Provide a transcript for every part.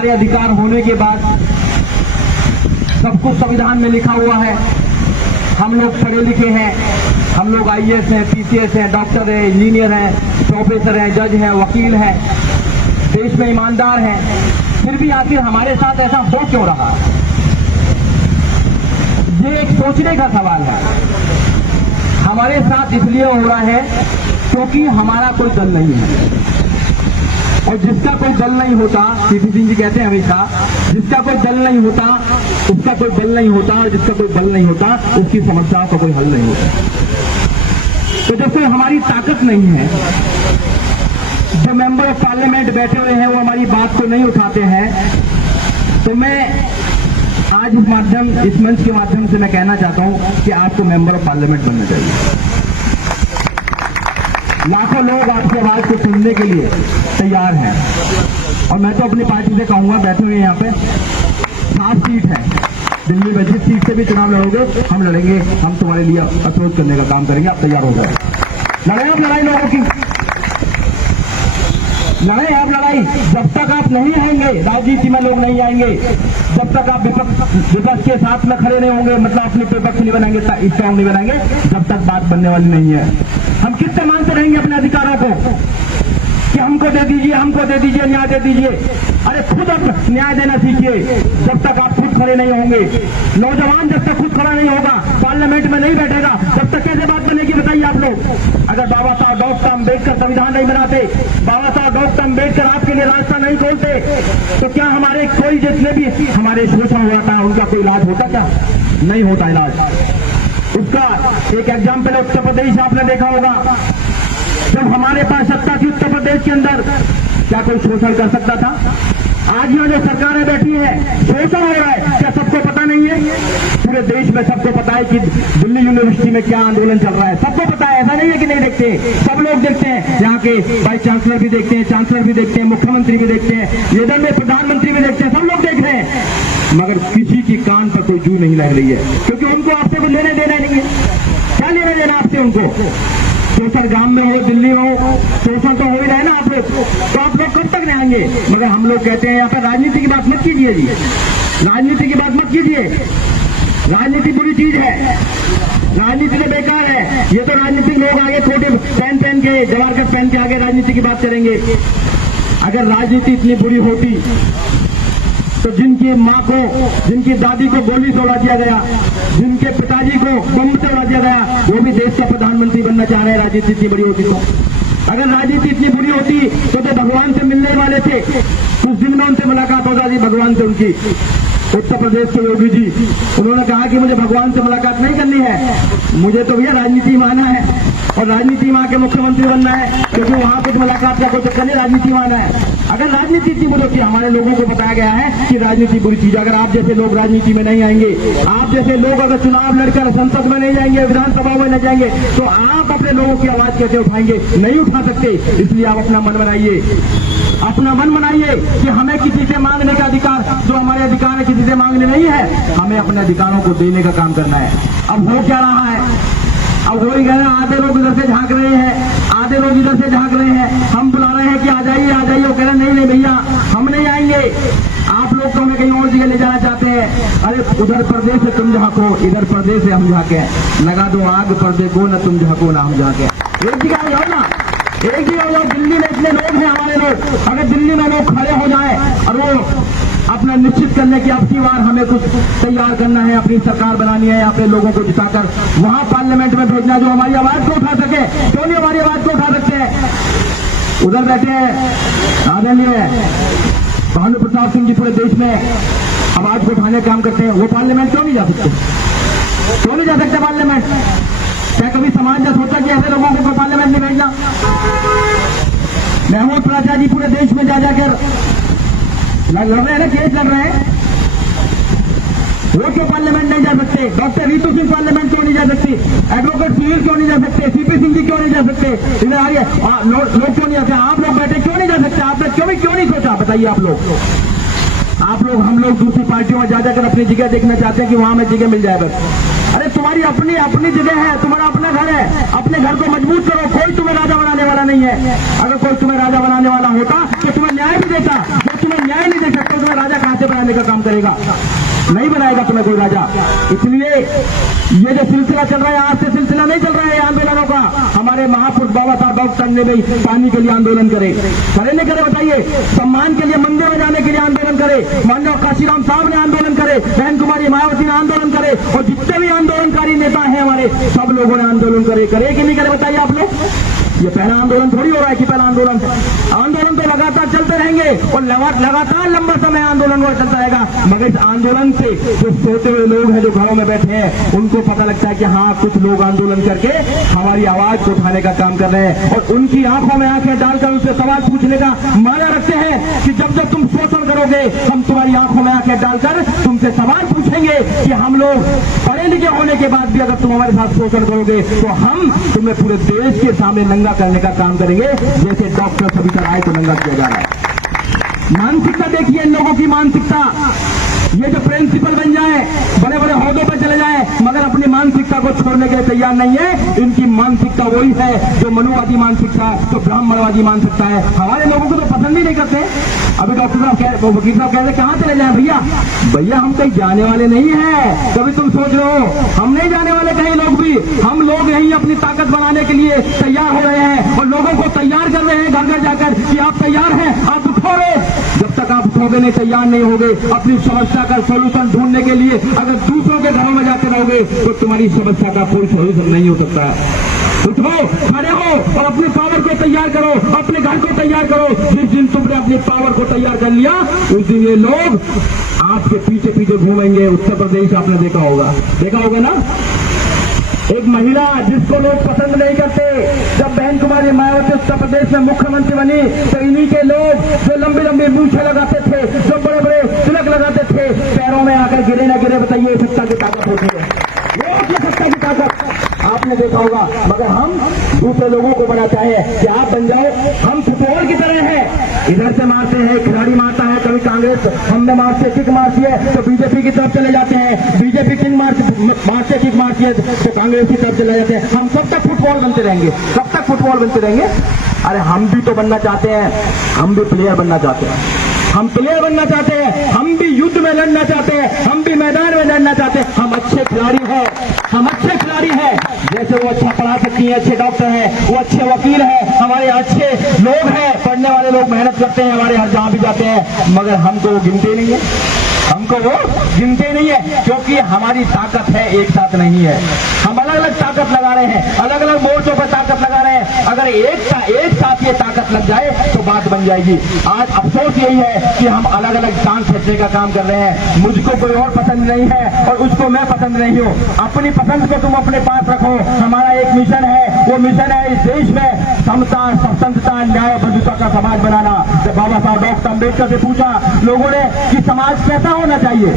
हमारे अधिकार होने के बाद सब कुछ संविधान में लिखा हुआ है। हम लोग पढ़े लिखे हैं, हम लोग आईएएस हैं, पीसीएस हैं, डॉक्टर हैं, इंजीनियर हैं, प्रोफेसर हैं, जज हैं, वकील हैं, देश में ईमानदार हैं, फिर भी आखिर हमारे साथ ऐसा हो क्यों रहा? ये एक सोचने का सवाल है। हमारे साथ इसलिए हो रहा है क्योंकि हमारा कोई दल नहीं है, और जिसका कोई दल नहीं होता, सीपी सिंह जी कहते हैं हमेशा, जिसका कोई दल नहीं होता उसका कोई बल नहीं होता, और जिसका कोई बल नहीं होता उसकी समस्याओं का कोई हल नहीं होता। तो जब से हमारी ताकत नहीं है, जो मेंबर ऑफ पार्लियामेंट बैठे हुए हैं वो हमारी बात को नहीं उठाते हैं, तो मैं आज इस मंच के माध्यम से मैं कहना चाहता हूं कि आपको मेंबर ऑफ पार्लियामेंट बनना चाहिए। लाखों लोग आपकी आवाज को सुनने के लिए तैयार हैं, और मैं तो अपनी पार्टी से कहूंगा, बैठे हुए यहाँ पे 7 सीट है दिल्ली में, जिस सीट से भी चुनाव लड़ोगे हम लड़ेंगे, हम तुम्हारे लिए अप्रोच करने का काम करेंगे, आप तैयार हो जाए। लड़ाई आप लड़ाई लोगों की, लड़ाई आप लड़ाई। जब तक आप नहीं आएंगे, राजनीति में लोग नहीं आएंगे, जब तक आप विपक्ष के साथ में खड़े नहीं होंगे, मतलब अपने विपक्ष नहीं बनाएंगे, स्ट्रांग नहीं बनाएंगे, जब तक बात बनने वाली नहीं है। हम किससे मानते रहेंगे अपने अधिकारों को कि हमको दे दीजिए, हमको दे दीजिए, न्याय दे दीजिए? अरे खुद अब न्याय देना सीखिए। जब तक आप खुद खड़े नहीं होंगे, नौजवान जब तक खुद खड़ा नहीं होगा, पार्लियामेंट में नहीं बैठेगा, तब तक कैसे बात बनेगी बताइए आप लोग? अगर बाबा साहब डॉक्टर अम्बेडकर संविधान नहीं बनाते, बाबा साहब डॉक्टर अम्बेडकर आपके लिए रास्ता नहीं खोलते, तो क्या हमारे कोई जितने भी हमारे शोषण हुआ था उनका कोई इलाज होता? क्या नहीं होता इलाज। उसका एक एग्जाम्पल उत्तर प्रदेश आपने देखा होगा, जब हमारे पास सत्ता थी उत्तर प्रदेश के अंदर, क्या कोई शोषण कर सकता था? आज यहाँ जो सरकारें बैठी है, शोषण हो रहा है, क्या सबको पता नहीं है? पूरे देश में सबको पता है कि दिल्ली यूनिवर्सिटी में क्या आंदोलन चल रहा है, सबको पता है। ऐसा नहीं है कि नहीं देखते, सब लोग देखते हैं। यहाँ के वाइस चांसलर भी देखते हैं, चांसलर भी देखते हैं, मुख्यमंत्री भी देखते हैं, इधर में प्रधानमंत्री भी देखते हैं, सब लोग देख रहे हैं, मगर किसी की कान पर कोई जू नहीं लग रही है, क्योंकि उनको आपसे कुछ लेने देना नहीं है। क्या लेना देना आपसे उनको? शोषण गांव में हो, दिल्ली में हो, शोषण तो हो ही रहे ना आप लोग, तो आप लोग कब तक रहेंगे? मगर हम लोग कहते हैं यहाँ पर राजनीति की बात मत कीजिए जी, राजनीति की बात मत कीजिए। राजनीति बुरी चीज है, राजनीति तो बेकार है। ये तो राजनीतिक लोग आगे छोटे पहन के, जवारकट पहन के आगे राजनीति की बात करेंगे। अगर राजनीति इतनी बुरी होती तो जिनकी माँ को, जिनकी दादी को गोली से उड़ा दिया गया, जिनके पिताजी को बम से उड़ा दिया गया, वो भी देश का प्रधानमंत्री बनना चाह रहे हैं। राजनीति इतनी बड़ी होती तो, अगर राजनीति इतनी बुरी होती तो भगवान से मिलने वाले थे, कुछ दिन में उनसे मुलाकात होता थी भगवान से उनकी। उत्तर प्रदेश के योगी जी, उन्होंने कहा कि मुझे भगवान से मुलाकात नहीं करनी है, मुझे तो भैया राजनीति में आना है और राजनीति में आके मुख्यमंत्री बनना है, क्योंकि वहां कुछ मुलाकात का कोई चक्कर नहीं, राजनीति में आना है। अगर राजनीति इतनी बुरी होती, हमारे लोगों को बताया गया है कि राजनीति बुरी चीज। अगर आप जैसे लोग राजनीति में नहीं आएंगे, आप जैसे लोग अगर चुनाव लड़कर संसद में नहीं जाएंगे, विधानसभा में नहीं जाएंगे, तो आप अपने लोगों की आवाज कैसे उठाएंगे? नहीं उठा सकते। इसलिए आप अपना मन बनाइए, अपना मन बनाइए कि हमें किसी से मांगने का अधिकार, जो हमारे अधिकार है किसी से मांगने नहीं है, हमें अपने अधिकारों को देने का काम करना है। अब हो क्या रहा है? अब हो ही गया, आधे लोग इधर से झांक रहे हैं, आधे लोग इधर से झांक रहे हैं। हम बुला रहे हैं कि आ जाइए आ जाइए, वो कह रहे नहीं नहीं भैया हम नहीं आएंगे, आप लोग तो हमें कहीं और जगह ले जाना चाहते हैं। अरे उधर प्रदेश है तुम झांको, इधर प्रदेश है हम झांके, लगा दो आग पर्दे को, न तुम झांको ना हम झांके। एक जगह हो जाओ ना, एक जगह हो जाओ। दिल्ली में इतने लोग हैं हमारे लोग, अगर दिल्ली में लोग खड़े हो जाए और वो अपना निश्चित करने की अब की बार हमें कुछ तैयार करना है, अपनी सरकार बनानी है, अपने लोगों को जिताकर वहां पार्लियामेंट में भेजना, जो हमारी आवाज को उठा सके। क्यों नहीं हमारी आवाज को उठा सकते हैं? उधर बैठे हैं आदरणीय भानु प्रताप सिंह जी, पूरे देश में आवाज को उठाने का काम करते हैं, वो पार्लियामेंट क्यों नहीं जा सकते? क्यों नहीं जा सकते पार्लियामेंट? क्या कभी समाज ने सोचा कि ऐसे लोगों को पार्लियामेंट में भेजना? महमूद प्राचा जी पूरे देश में जा जाकर लड़ रहे हैं ना, केस लड़ रहे हैं, वो क्यों पार्लियामेंट नहीं जा सकते? डॉक्टर रीतू सिंह पार्लियामेंट क्यों नहीं जा सकती? एडवोकेट सुनील क्यों नहीं जा सकते? सीपी सिंह जी क्यों नहीं जा सकते? इधर आइए, लोग क्यों नहीं आते? आप लोग बैठे क्यों नहीं जा सकते? आपने क्यों नहीं सोचा बताइए? आप लोग हम लोग दूसरी पार्टियों में जा जाकर अपनी जगह देखना चाहते हैं कि वहां में जगह मिल जाए बस। अरे तुम्हारी अपनी जगह है, तुम्हारा अपना घर है, अपने घर को मजबूत करो। कोई तुम्हें राजा बनाने वाला नहीं है। अगर कोई तुम्हें राजा बनाने वाला होता तो तुम्हें न्याय भी देता, जो तुम्हें न्याय नहीं दे सकते तुम्हें राजा कहां से बनाने का काम करेगा? नहीं बनाएगा तुम्हें कोई राजा। इसलिए ये जो सिलसिला चल रहा है, आज से सिलसिला नहीं चल रहा है आंदोलनों का। हमारे महापुरुष बाबा साहब डॉक्टर ने भी पानी के लिए आंदोलन करे नहीं करे? बताइए। सम्मान के लिए मंदिर में जाने के लिए आंदोलन करे, माननीय काशीराम साहब ने आंदोलन करे, बहन कुमारी मायावती ने आंदोलन करे, और जितने भी आंदोलनकारी नेता हैं हमारे, सब लोगों ने आंदोलन करे कि नहीं करे? बताइए आप लोग। ये पहला आंदोलन थोड़ी हो रहा है कि पहला आंदोलन तो लगातार चलते रहेंगे और लगातार लंबा समय आंदोलन और चलता रहेगा। मगर इस आंदोलन से जो सोते हुए लोग हैं, जो घरों में बैठे हैं, उनको पता लगता है कि हाँ, कुछ लोग आंदोलन करके हमारी आवाज को उठाने का काम कर रहे हैं, और उनकी आंखों में आंखें डालकर उनसे सवाल पूछने का माना रखते हैं कि जब जब तुम शोषण करोगे, हम तुम्हारी आंखों में आंखें डालकर तुमसे सवाल पूछेंगे कि हम लोग पढ़े लिखे होने के बाद भी अगर तुम हमारे साथ शोषण करोगे तो हम तुम्हें पूरे देश के सामने नंगा करने का काम करेंगे, जैसे डॉक्टर सविता राय को नंगा किया जा रहा है। मानसिकता देखिए इन लोगों की मानसिकता। ये जो प्रिंसिपल बन जाए, बड़े बड़े ओहदों पर चले जाए, मगर अपनी मानसिकता को छोड़ने के लिए तैयार नहीं है। इनकी मानसिकता वही है जो मनुवादी मानसिकता, जो ब्राह्मणवादी मानसिकता है। हमारे लोगों को तो पसंद ही नहीं करते। अभी डॉक्टर साहब वकील साहब कह रहे कहां चले जाए? भैया हम कहीं जाने वाले नहीं है। कभी तुम सोच रहे हो हम नहीं जाने वाले कहीं, लोग भी हम लोग यहीं अपनी ताकत बनाने के लिए तैयार हो रहे हैं, और लोगों को तैयार कर रहे हैं घर घर जाकर कि आप तैयार हैं, आप उठो रे। जब तक आप उठोगे नहीं, तैयार नहीं होगे अपनी समस्या का सोल्यूशन ढूंढने के लिए, अगर दूसरों के घरों में जाते रहोगे तो तुम्हारी समस्या का कोई सोल्यूशन नहीं हो सकता। उठो, खड़े हो और अपने पावर को तैयार करो, अपने घर को तैयार करो। जिस दिन तुमने अपनी पावर को तैयार कर लिया, उस दिन ये लोग आपके पीछे पीछे घूमेंगे। उत्तर प्रदेश आपने देखा होगा ना, एक महिला जिसको लोग पसंद नहीं करते, जब बहन कुमारी मायावती उत्तर प्रदेश में मुख्यमंत्री बनी, तो इन्हीं के लोग जो लंबी लंबी मूछें लगाते थे, जो बड़े बड़े तिलक लगाते थे, पैरों में आकर गिरे न गिरे? बताइए, सत्ता की ताकत होती है, ये होती है सत्ता की ताकत। आपने देखा होगा। मगर हम दूसरे लोगों को बनाते हैं कि आप बन जाओ, हम फुटबॉल की तरह हैं, इधर से मारते हैं, खिलाड़ी मारता है, कभी कांग्रेस हमने मारते किक मारती है तो बीजेपी की तरफ चले जाते हैं, बीजेपी किक मारते किक मारती है तो कांग्रेस की तरफ चले जाते हैं। हम कब तक फुटबॉल बनते रहेंगे? कब तक फुटबॉल बनते रहेंगे? अरे हम भी तो बनना चाहते हैं, हम भी प्लेयर बनना चाहते हैं, हम प्लेयर बनना चाहते हैं, हम भी युद्ध में लड़ना चाहते हैं, हम भी मैदान में लड़ना चाहते हैं। हम अच्छे खिलाड़ी हैं, हम अच्छे खिलाड़ी हैं। जैसे वो अच्छा पढ़ा सकती है, अच्छे डॉक्टर हैं, वो अच्छे वकील हैं, हमारे अच्छे लोग हैं, पढ़ने वाले लोग मेहनत करते हैं, हमारे हर जहां भी जाते हैं, मगर हमको वो गिनते नहीं है, हमको वो गिनते नहीं है, क्योंकि हमारी ताकत है एक साथ नहीं है। हम अलग अलग ताकत लगा रहे हैं, अलग अलग मोर्चों पर ताकत लगा रहे हैं। अगर एक साथ ये ताकत लग जाए तो बात बन जाएगी। आज अफसोस यही है कि हम अलग अलग टांग खींचने का काम कर रहे हैं। मुझको कोई और पसंद नहीं है और उसको मैं पसंद नहीं हूँ। अपनी पसंद को तुम अपने पास रखो। हमारा एक मिशन है, वो मिशन है इस देश में समता, स्वतंत्रता, न्याय, बंधुता का समाज बनाना। जब बाबा साहब डॉक्टर अम्बेडकर से पूछा लोगों ने कि समाज कैसा होना चाहिए,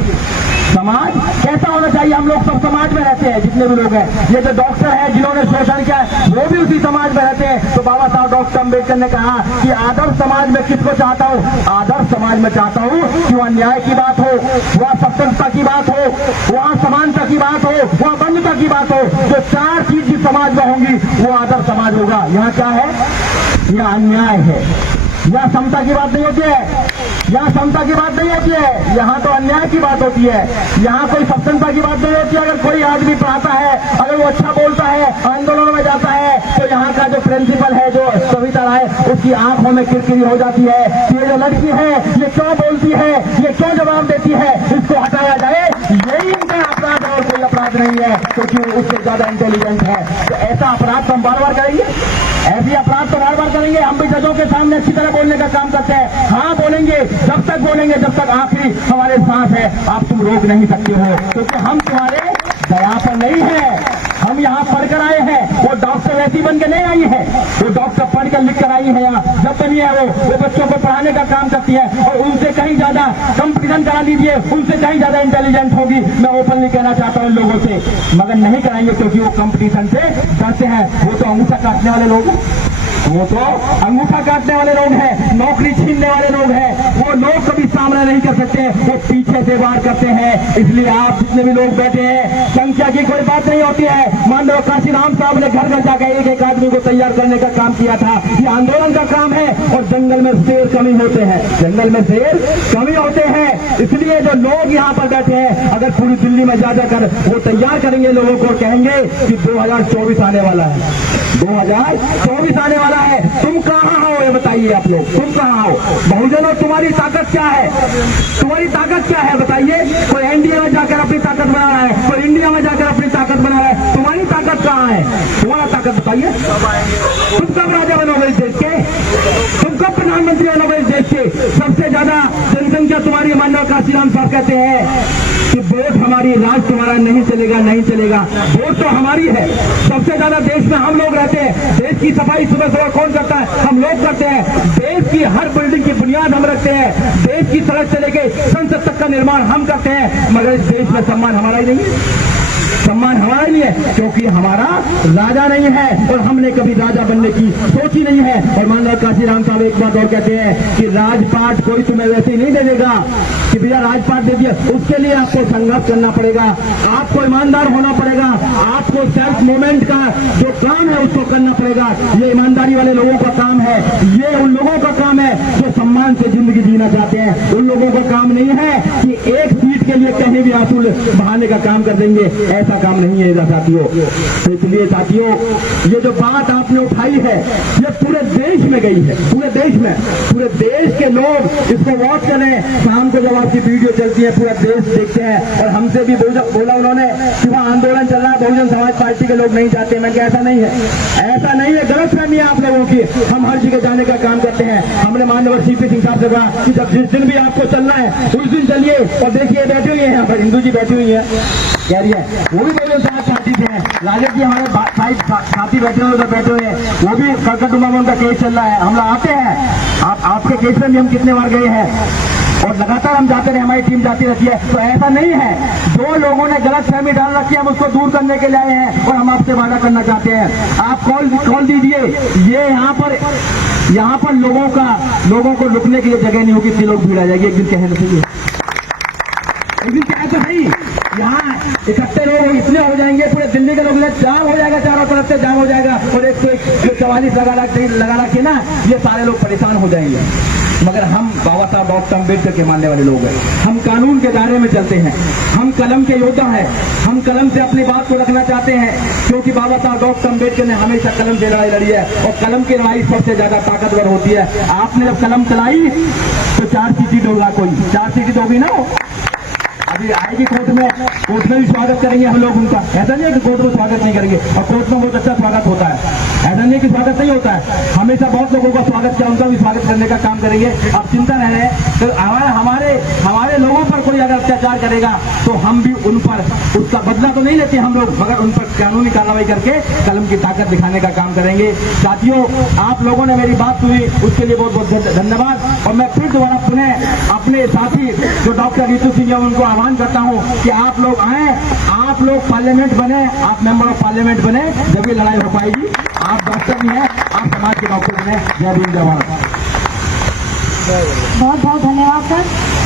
समाज कैसा होना चाहिए, हम लोग सब समाज में रहते हैं, जितने भी लोग हैं। ये जो डॉक्टर है जिन्होंने शोषण किया वो भी उसी समाज में रहते हैं। तो बाबा साहब डॉक्टर अम्बेडकर ने कहा कि आदर्श समाज में किसको चाहता हूँ? आदर्श समाज में चाहता हूँ कि वहाँ न्याय की बात हो, वहाँ स्वतंत्रता की बात हो, वहाँ समानता की बात हो, वहाँ बंधुता की बात हो। जो चार चीज जिस समाज में होंगी वो आदर्श समाज होगा। यहाँ क्या है? यहाँ अन्याय है। यहाँ समता की बात नहीं होती है, यहाँ समता की बात नहीं होती है, यहाँ तो अन्याय की बात होती है। यहाँ कोई स्वतंत्रता की बात नहीं होती है। अगर कोई आदमी पढ़ाता है, अगर वो अच्छा बोलता है, आंदोलन में जाता है, तो यहाँ का जो प्रिंसिपल है, जो सविता राय, उसकी आंखों में किरकिरी हो जाती है। ये जो लड़की है ये क्यों बोलती है, ये क्यों जवाब देती है, इसको हटाया जाए। यही इनका अपराध और कोई अपराध नहीं है, क्योंकि वो उससे ज्यादा इंटेलिजेंट है। तो ऐसा अपराध तो हम बार बार करेंगे, ऐसी अपराध तो बार बार करेंगे। हम भी जजों के सामने अच्छी तरह बोलने का काम करते हैं। हाँ बोलेंगे, जब तक बोलेंगे जब तक आखिरी हमारे सांस है। आप तुम रोक नहीं सकते हो, क्योंकि हम तुम्हारे दया पर नहीं है। हम यहाँ पढ़कर आए हैं, वो डॉक्टर वैसी बन के नहीं आई है, वो डॉक्टर पढ़कर लिख कर आई है। यहाँ जब बनी है वो बच्चों को पढ़ाने का काम करती है, और उनसे कहीं ज्यादा कंपटीशन करा लीजिए, उनसे कहीं ज्यादा इंटेलिजेंट होगी। मैं ओपनली कहना चाहता हूँ इन लोगों से, मगर नहीं कराएंगे क्योंकि वो कंपटीशन से डरते हैं। वो तो अंगूठा काटने वाले लोग हैं, वो तो अंगूठा काटने वाले लोग हैं, नौकरी छीनने वाले लोग हैं। वो लोग कभी सामना नहीं कर सकते, वो पीछे से वार करते हैं। इसलिए आप जितने भी लोग बैठे हैं, संख्या की कोई बात नहीं होती है। मान लो काशीराम साहब ने घर घर जाकर एक एक आदमी को तैयार करने का काम किया था। ये आंदोलन का काम है। और जंगल में शेर कमी होते हैं, जंगल में शेर कमी होते हैं। इसलिए जो लोग यहाँ पर बैठे हैं, अगर पूरी दिल्ली में जा जाकर वो तैयार करेंगे लोगों को, कहेंगे कि 2024 आने वाला है, 2024 आने वाला है। तुम कहाँ हो ये बताइए आप लोग, तुम कहाँ हो? बहुजनों, तुम्हारी ताकत क्या है? तुम्हारी ताकत क्या है बताइए? कोई एनडीए में जाकर अपनी ताकत बना रहा है, कोई इंडिया में जाकर अपनी ताकत बना रहा है। तुम्हारी ताकत कहाँ है? तुम्हारा ताकत बताइए। तुम कब राजा बनोगे इस देश के? तुम कब प्रधानमंत्री बनोगे इस देश के? सबसे ज्यादा जनसंख्या तुम्हारी। माननीय काशीराम साहब कहते हैं कि वोट हमारी, राज तुम्हारा नहीं चलेगा, नहीं चलेगा। वोट तो हमारी है। सबसे ज्यादा देश में हम लोग रहते हैं। देश की सफाई सुबह सुबह कौन करता है? हम लोग करते हैं। देश की हर बिल्डिंग की बुनियाद हम रखते हैं। देश की सड़क से लेके संसद तक का निर्माण हम करते हैं। मगर इस देश में सम्मान हमारा ही नहीं है, सम्मान हमारा नहीं है, क्योंकि हमारा राजा नहीं है और हमने कभी राजा बनने की सोची नहीं है। और मान लो काशीराम साहब एक बात और कहते हैं कि राजपाट कोई तुम्हें वैसे ही नहीं दे देगा कि भैया राजपाट दे दिया। उसके लिए आपको संघर्ष करना पड़ेगा, आपको ईमानदार होना पड़ेगा, आपको सेल्फ मूवमेंट का जो काम है उसको करना पड़ेगा। ये ईमानदारी वाले लोगों का काम है, ये उन लोगों का काम है जो सम्मान से जिंदगी जीना चाहते हैं। उन लोगों का काम नहीं है कि एक सीट के लिए कहीं भी आंसू बहाने का काम कर देंगे, ऐसा काम नहीं है साथियों। तो इसलिए साथियों, ये जो बात आपने उठाई है ये पूरे देश में गई है, पूरे देश में, पूरे देश के लोग इसको वॉच करें। शाम को जब आपकी वीडियो चलती है पूरा देश देखते हैं। और हमसे भी बोला उन्होंने कि वहाँ आंदोलन चल रहा है, बहुजन समाज पार्टी के लोग नहीं जाते। मैं क्या ऐसा नहीं है, ऐसा नहीं है, गलतफहमी है आप लोगों की। हम हर जगह जाने का काम करते हैं। हमने माननीय सीपी सिंह साहब से कहा कि जब जिस दिन भी आपको चलना है उस दिन चलिए। और देखिए बैठी हुई है यहाँ पर हिंदू जी बैठी हुई है, कह रही है वो भी बहुजन समाज पार्टी से है। राजद जी हमारे साथी बैठे हुए उधर बैठे हुए हैं, वो भी कलकत्ता में उनका केस चल रहा है। हम लोग आते हैं, आपके केस में भी हम कितने बार गए हैं और लगातार हम जाते रहे, हमारी टीम जाती रहती है। तो ऐसा नहीं है, जो लोगों ने गलत फहमी डाल रखी है हम उसको दूर करने के लिए आए हैं और हम आपसे वादा करना चाहते हैं। आप कॉल दीजिए। ये यहाँ पर लोगों को रुकने के लिए जगह नहीं होगी, इतने लोग भीड़ आ जाएगी। एक दिन कहने चाहिए, एक दिन क्या तो सही, यहाँ इकट्ठे लोग इतने हो जाएंगे, पूरे दिल्ली के लोग जाम हो जाएगा, चारों तरफ से जाम हो जाएगा। और 144 लगा के ना ये सारे लोग परेशान हो जाएंगे। मगर हम बाबा साहब डॉक्टर अम्बेडकर के मानने वाले लोग हैं। हम कानून के दायरे में चलते हैं, हम कलम के योद्धा हैं, हम कलम से अपनी बात को रखना चाहते हैं। क्योंकि बाबा साहब डॉक्टर अम्बेडकर ने हमेशा कलम से लड़ाई लड़ी है और कलम की लड़ाई सबसे ज्यादा ताकतवर होती है। आपने जब कलम चलाई तो 4 सीटें होगा, कोई 4 सीटें होगी ना। अभी आएगी कोर्ट में भी स्वागत करेंगे हम लोग उनका। ऐसा नहीं है कि कोर्ट में स्वागत नहीं करेंगे, और कोर्ट में बहुत अच्छा स्वागत होता है। ऐसा नहीं है कि स्वागत नहीं होता है, हमेशा बहुत लोगों का स्वागत किया, उनका भी स्वागत करने का काम करेंगे। आप चिंता न रहे, तो हमारे लोगों पर कोई अगर अत्याचार करेगा तो हम भी उन पर उसका बदला तो नहीं लेते हम लोग, मगर उन पर कानूनी कार्रवाई करके कलम की ताकत दिखाने का काम करेंगे। साथियों, आप लोगों ने मेरी बात सुनी, उसके लिए बहुत बहुत धन्यवाद। और मैं फिर दोबारा पुनः अपने साथी जो डॉक्टर रितु सिंह है उनको आह्वान करता हूं कि आप लोग आए, आप लोग पार्लियामेंट बने, आप मेंबर ऑफ पार्लियामेंट बने, जब ये लड़ाई हो पाएगी। आप डॉक्टर भी हैं, आप समाज के डॉक्टर बने। जय भीम, जय भारत। बहुत बहुत धन्यवाद सर।